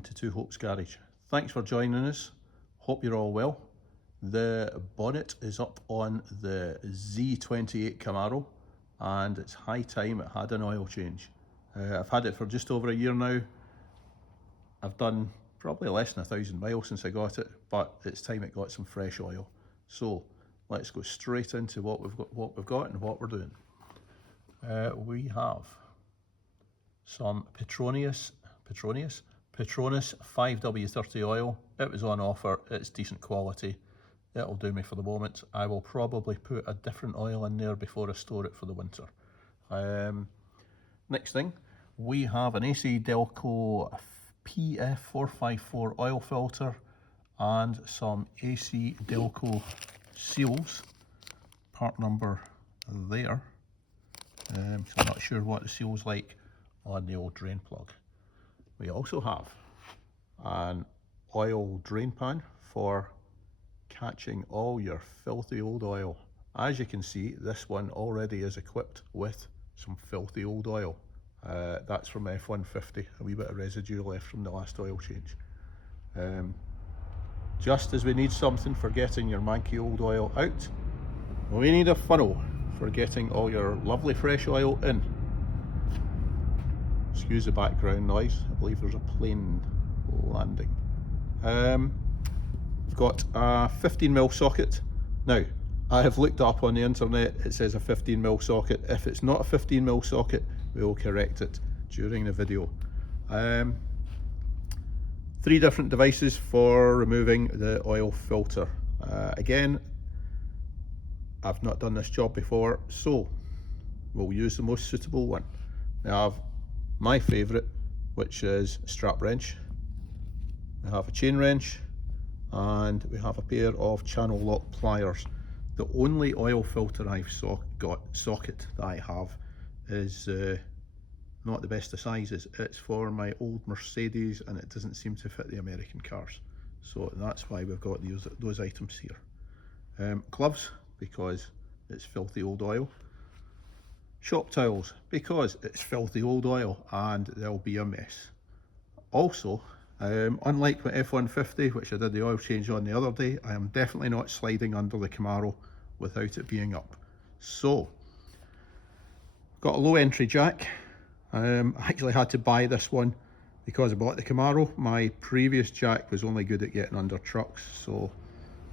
welcome to Two Hopes Garage. Thanks for joining us. Hope you're all well. The bonnet is up on the Z28 Camaro and it's high time it had an oil change. I've had it for just over a year now. I've done probably less than 1,000 miles since I got it, but it's time it got some fresh oil. So let's go straight into what we've got and what we're doing. We have some Petronas 5W30 oil. It was on offer, it's decent quality. It'll do me for the moment. I will probably put a different oil in there before I store it for the winter. Next thing, we have an AC Delco PF454 oil filter and some AC Delco seals, part number there. So I'm not sure what the seal's like on the old drain plug. We also have an oil drain pan for catching all your filthy old oil. As you can see, this one already is equipped with some filthy old oil. That's from F150, a wee bit of residue left from the last oil change. Just as we need something for getting your manky old oil out, we need a funnel for getting all your lovely fresh oil in. Excuse the background noise, I believe there's a plane landing. We've got a 15mm socket. Now, I have looked up on the internet, it says a 15mm socket. If it's not a 15mm socket, we will correct it during the video. 3 different devices for removing the oil filter. Again, I've not done this job before, so we'll use the most suitable one. We have my favourite, which is a strap wrench. We have a chain wrench, and we have a pair of channel lock pliers. The only oil filter I've got socket that I have is not the best of sizes. It's for my old Mercedes and it doesn't seem to fit the American cars. So that's why we've got those items here. Gloves, because it's filthy old oil. Shop towels, because it's filthy old oil and they'll be a mess. Also, unlike my F150, which I did the oil change on the other day, I am definitely not sliding under the Camaro without it being up. So, got a low entry jack. I actually had to buy this one because I bought the Camaro. My previous jack was only good at getting under trucks, so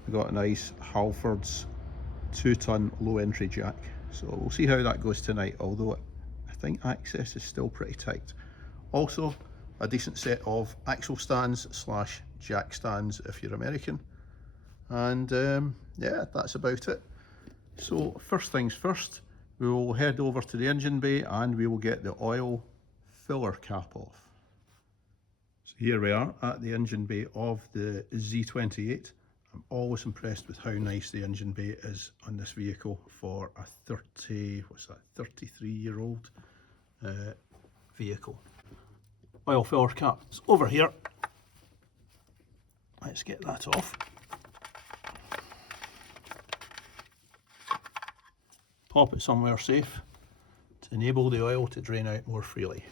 I got a nice Halfords 2-ton low entry jack. So we'll see how that goes tonight, although I think access is still pretty tight. Also, a decent set of axle stands slash jack stands if you're American. And yeah, that's about it. So first things first, we will head over to the engine bay and we will get the oil filler cap off. So here we are at the engine bay of the Z28. I'm always impressed with how nice the engine bay is on this vehicle for a 33-year-old vehicle. Oil filler cap is over here. Let's get that off. Pop it somewhere safe to enable the oil to drain out more freely.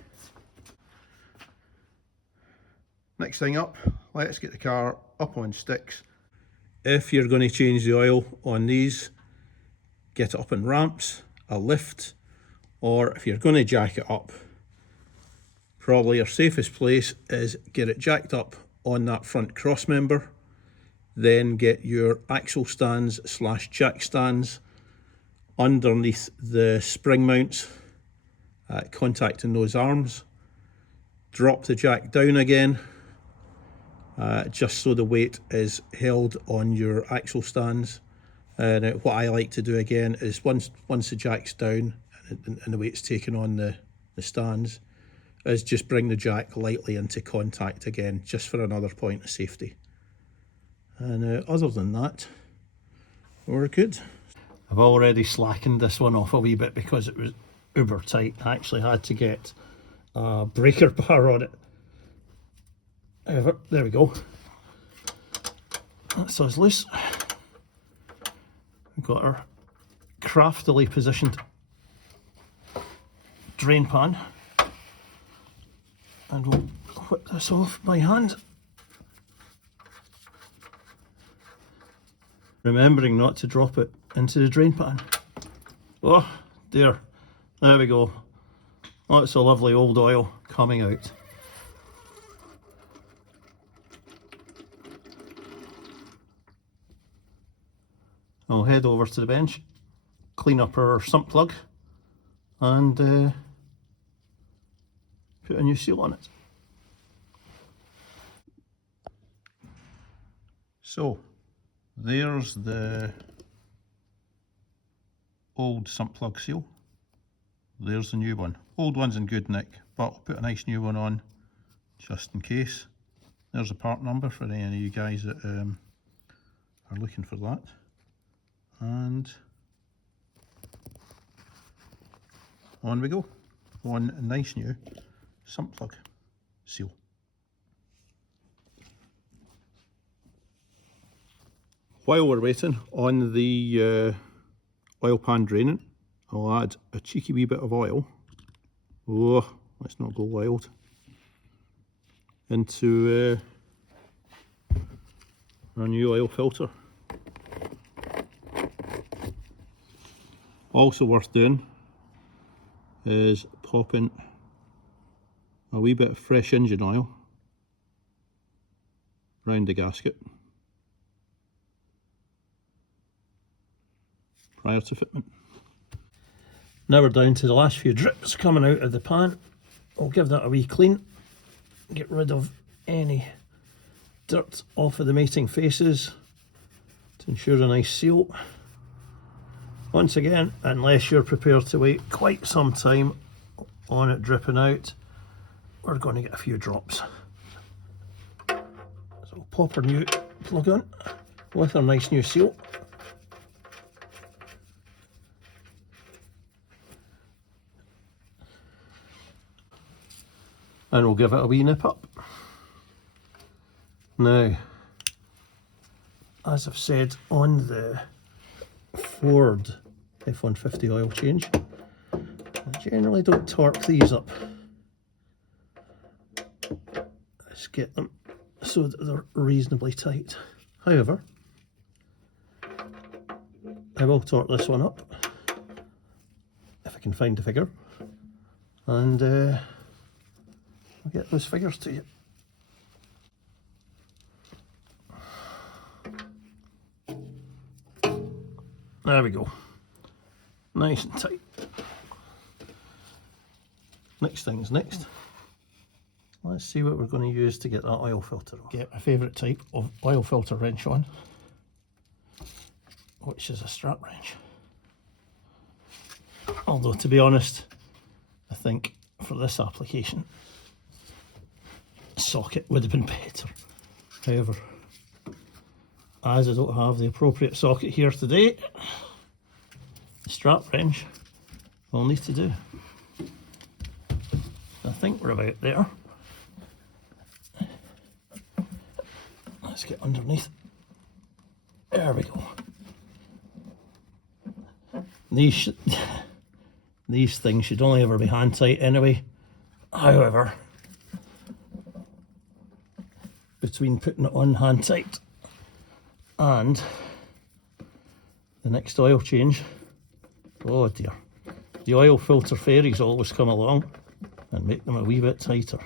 Next thing up, let's get the car up on sticks. If you're going to change the oil on these, get it up in ramps, a lift, or if you're going to jack it up, probably your safest place is get it jacked up on that front cross member, then get your axle stands slash jack stands underneath the spring mounts, contacting those arms, drop the jack down again, just so the weight is held on your axle stands. Now what I like to do again is once the jack's down and the weight's taken on the stands, is just bring the jack lightly into contact again, just for another point of safety. And other than that, we're good. I've already slackened this one off a wee bit because it was uber tight. I actually had to get a breaker bar on it. However, there we go. That's us loose. We've got our craftily positioned drain pan, and we'll whip this off by hand. Remembering not to drop it into the drain pan. Oh dear, there we go. Lots of lovely old oil coming out. I'll head over to the bench, clean up our sump plug and put a new seal on it. So there's the old sump plug seal. There's the new one. Old one's in good nick, but I'll put a nice new one on just in case. There's a part number for any of you guys that are looking for that. And on we go. One nice new sump plug seal. While we're waiting on the oil pan draining, I'll add a cheeky wee bit of oil. Oh, let's not go wild. Into our new oil filter. Also worth doing is popping a wee bit of fresh engine oil round the gasket prior to fitment. Now we're down to the last few drips coming out of the pan. I'll give that a wee clean, get rid of any dirt off of the mating faces to ensure a nice seal. Once again, unless you're prepared to wait quite some time on it dripping out, we're going to get a few drops. So we'll pop our new plug on with our nice new seal. And we'll give it a wee nip up. Now, as I've said on the Ford F-150 oil change, I generally don't torque these up. Let's get them so that they're reasonably tight. However, I will torque this one up if I can find the figure, and I'll get those figures to you. There we go. Nice and tight. Next thing's next. Let's see what we're going to use to get that oil filter on. Get my favourite type of oil filter wrench on, which is a strap wrench. Although, to be honest, I think for this application, a socket would have been better. However, as I don't have the appropriate socket here today, the strap wrench will need to do. I think we're about there. Let's get underneath. There we go. These things should only ever be hand tight anyway. However, between putting it on hand tight and the next oil change, oh dear, the oil filter fairies always come along and make them a wee bit tighter.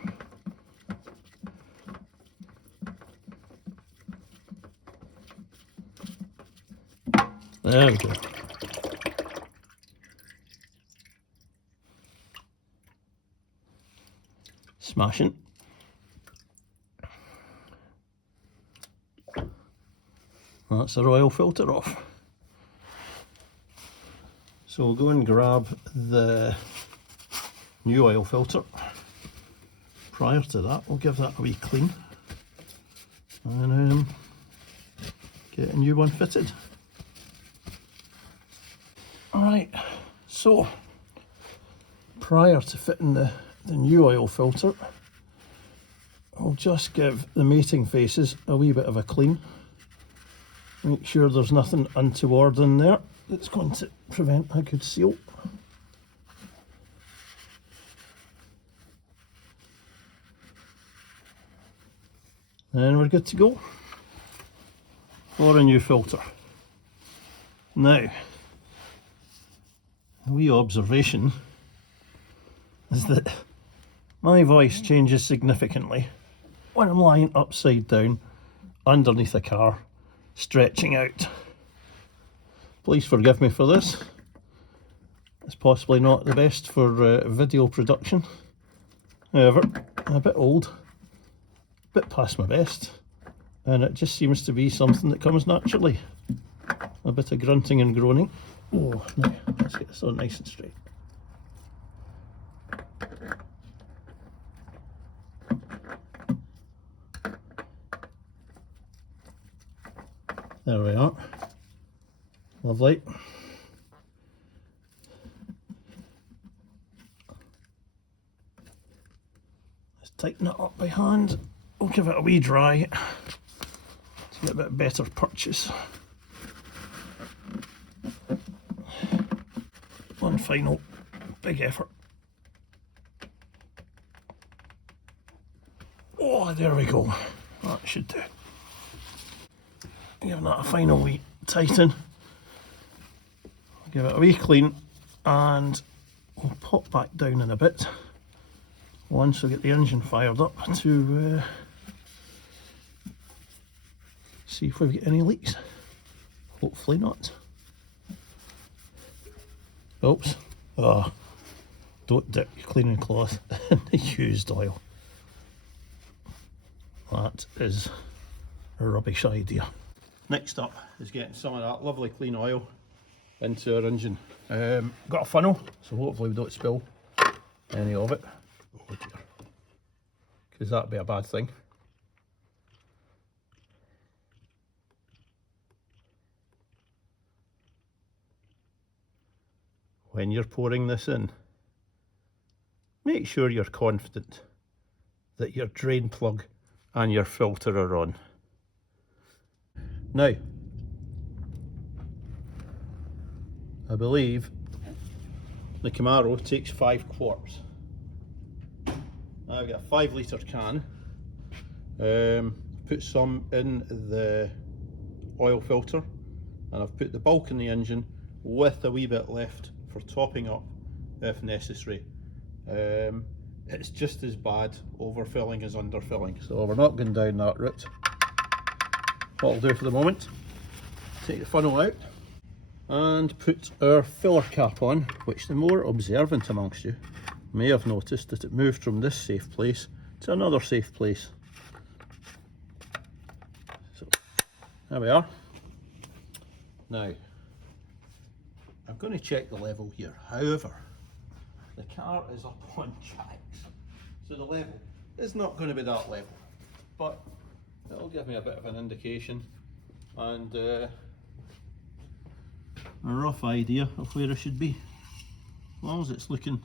There we go. Smashing. That's our oil filter off. So we'll go and grab the new oil filter. Prior to that, we'll give that a wee clean and get a new one fitted. Alright, so prior to fitting the new oil filter, I'll just give the mating faces a wee bit of a clean. Make sure there's nothing untoward in there that's going to prevent a good seal. Then we're good to go for a new filter. Now, a wee observation is that my voice changes significantly when I'm lying upside down underneath a car, stretching out. Please forgive me for this. It's possibly not the best for video production. However, I'm a bit old, a bit past my best, and it just seems to be something that comes naturally. A bit of grunting and groaning. Oh, now, let's get this on nice and straight. There we are. Lovely. Let's tighten it up by hand. We'll give it a wee dry to get a bit better purchase. One final big effort. Oh, there we go. That should do. Give that a final wee tighten. Give it a wee clean, and we'll pop back down in a bit once we get the engine fired up to see if we've got any leaks. Hopefully not. Oops. Oh, don't dip your cleaning cloth in the used oil. That is a rubbish idea. Next up is getting some of that lovely clean oil into our engine. Got a funnel, so hopefully we don't spill any of it. Oh dear, because that'd be a bad thing. When you're pouring this in, make sure you're confident that your drain plug and your filter are on. Now, I believe the Camaro takes 5 quarts. Now I've got a 5 litre can, put some in the oil filter, and I've put the bulk in the engine with a wee bit left for topping up if necessary. It's just as bad overfilling as underfilling, so we're not going down that route. What I'll do for the moment, take the funnel out and put our filler cap on, which the more observant amongst you may have noticed that it moved from this safe place to another safe place. So there we are. Now I'm going to check the level here. However, the car is up on jacks, so the level is not going to be that level, but it'll give me a bit of an indication and a rough idea of where I should be. As long as it's looking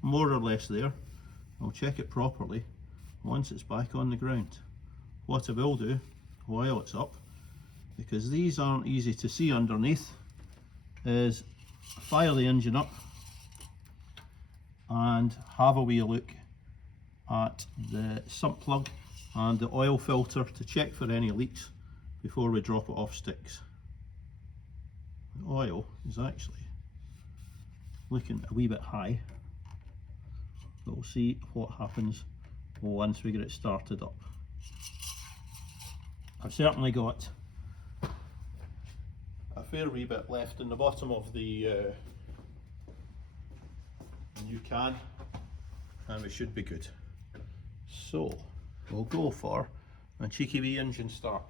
more or less there, I'll check it properly once it's back on the ground. What I will do while it's up, because these aren't easy to see underneath, is fire the engine up and have a wee look at the sump plug and the oil filter to check for any leaks before we drop it off sticks. The oil is actually looking a wee bit high, but we'll see what happens once we get it started up. I've certainly got a fair wee bit left in the bottom of the new can, and we should be good. So we'll go for a cheeky wee engine start.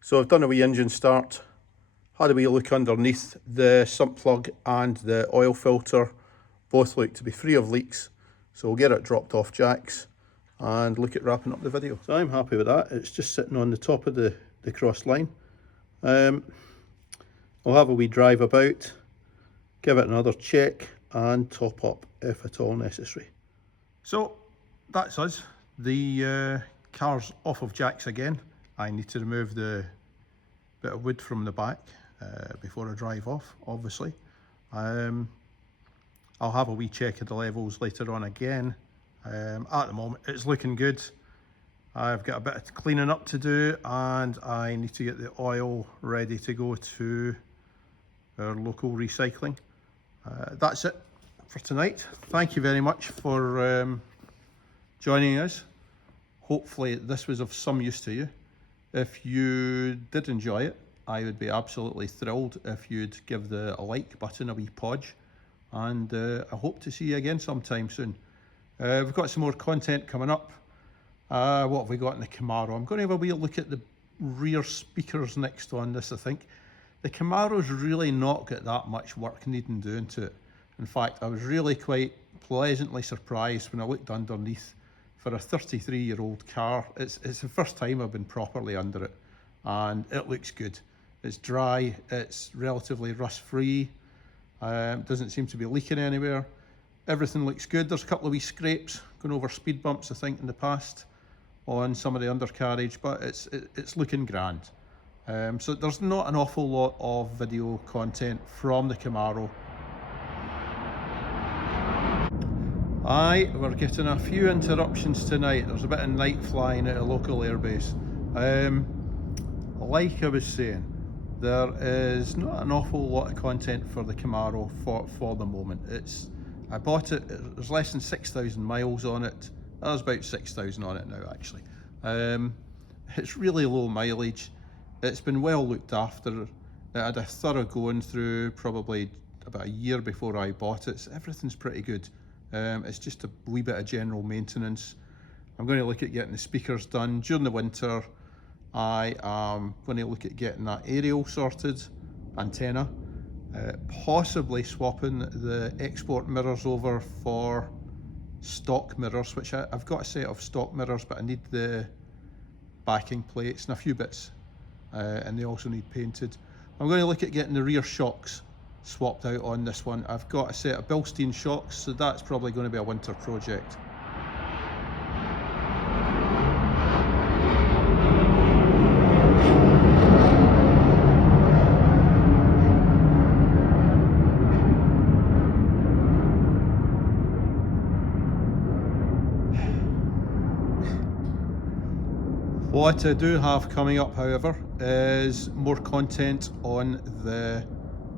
So I've done a wee engine start, had a wee look underneath the sump plug and the oil filter. Both look to be free of leaks, so we'll get it dropped off jacks and look at wrapping up the video. So I'm happy with that. It's just sitting on the top of the cross line. I'll have a wee drive about, give it another check and top up if at all necessary. So that's us. The car's off of jacks again. I need to remove the bit of wood from the back. before I drive off, obviously. I'll have a wee check of the levels later on again. At the moment it's looking good. I've got a bit of cleaning up to do, and I need to get the oil ready to go to our local recycling. That's it for tonight. Thank you very much for joining us. Hopefully this was of some use to you. If you did enjoy it, I would be absolutely thrilled if you'd give the like button a wee podge, and I hope to see you again sometime soon. We've got some more content coming up. What have we got in the Camaro? I'm going to have a wee look at the rear speakers next on this, I think. The Camaro's really not got that much work needing doing to it. In fact, I was really quite pleasantly surprised when I looked underneath. For a 33-year-old car, it's the first time I've been properly under it, and it looks good. It's dry, it's relatively rust-free, doesn't seem to be leaking anywhere. Everything looks good. There's a couple of wee scrapes going over speed bumps, I think, in the past on some of the undercarriage, but it's looking grand. So there's not an awful lot of video content from the Camaro. We're getting a few interruptions tonight. There's a bit of night flying at a local airbase. Like I was saying, there is not an awful lot of content for the Camaro for the moment. I bought it, there's less than 6,000 miles on it. There's about 6,000 on it now, actually. It's really low mileage. It's been well looked after. I had a thorough going through probably about a year before I bought it. So everything's pretty good. It's just a wee bit of general maintenance. I'm going to look at getting the speakers done during the winter. I am going to look at getting that aerial sorted, antenna, possibly swapping the export mirrors over for stock mirrors, which I've got a set of stock mirrors, but I need the backing plates and a few bits, and they also need painted. I'm going to look at getting the rear shocks swapped out on this one. I've got a set of Bilstein shocks, so that's probably going to be a winter project. What I do have coming up, however, is more content on the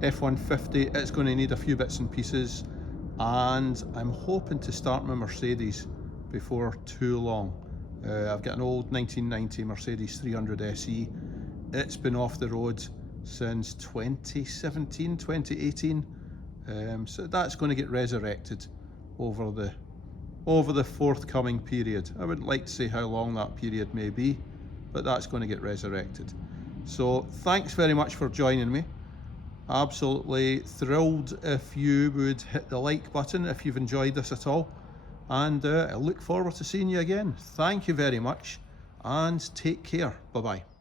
F-150. It's going to need a few bits and pieces, and I'm hoping to start my Mercedes before too long. I've got an old 1990 Mercedes 300 SE. It's been off the road since 2017, 2018, so that's going to get resurrected over the forthcoming period. I wouldn't like to say how long that period may be, but that's going to get resurrected. So thanks very much for joining me. Absolutely thrilled if you would hit the like button if you've enjoyed this at all, and I look forward to seeing you again. Thank you very much, and take care. Bye bye.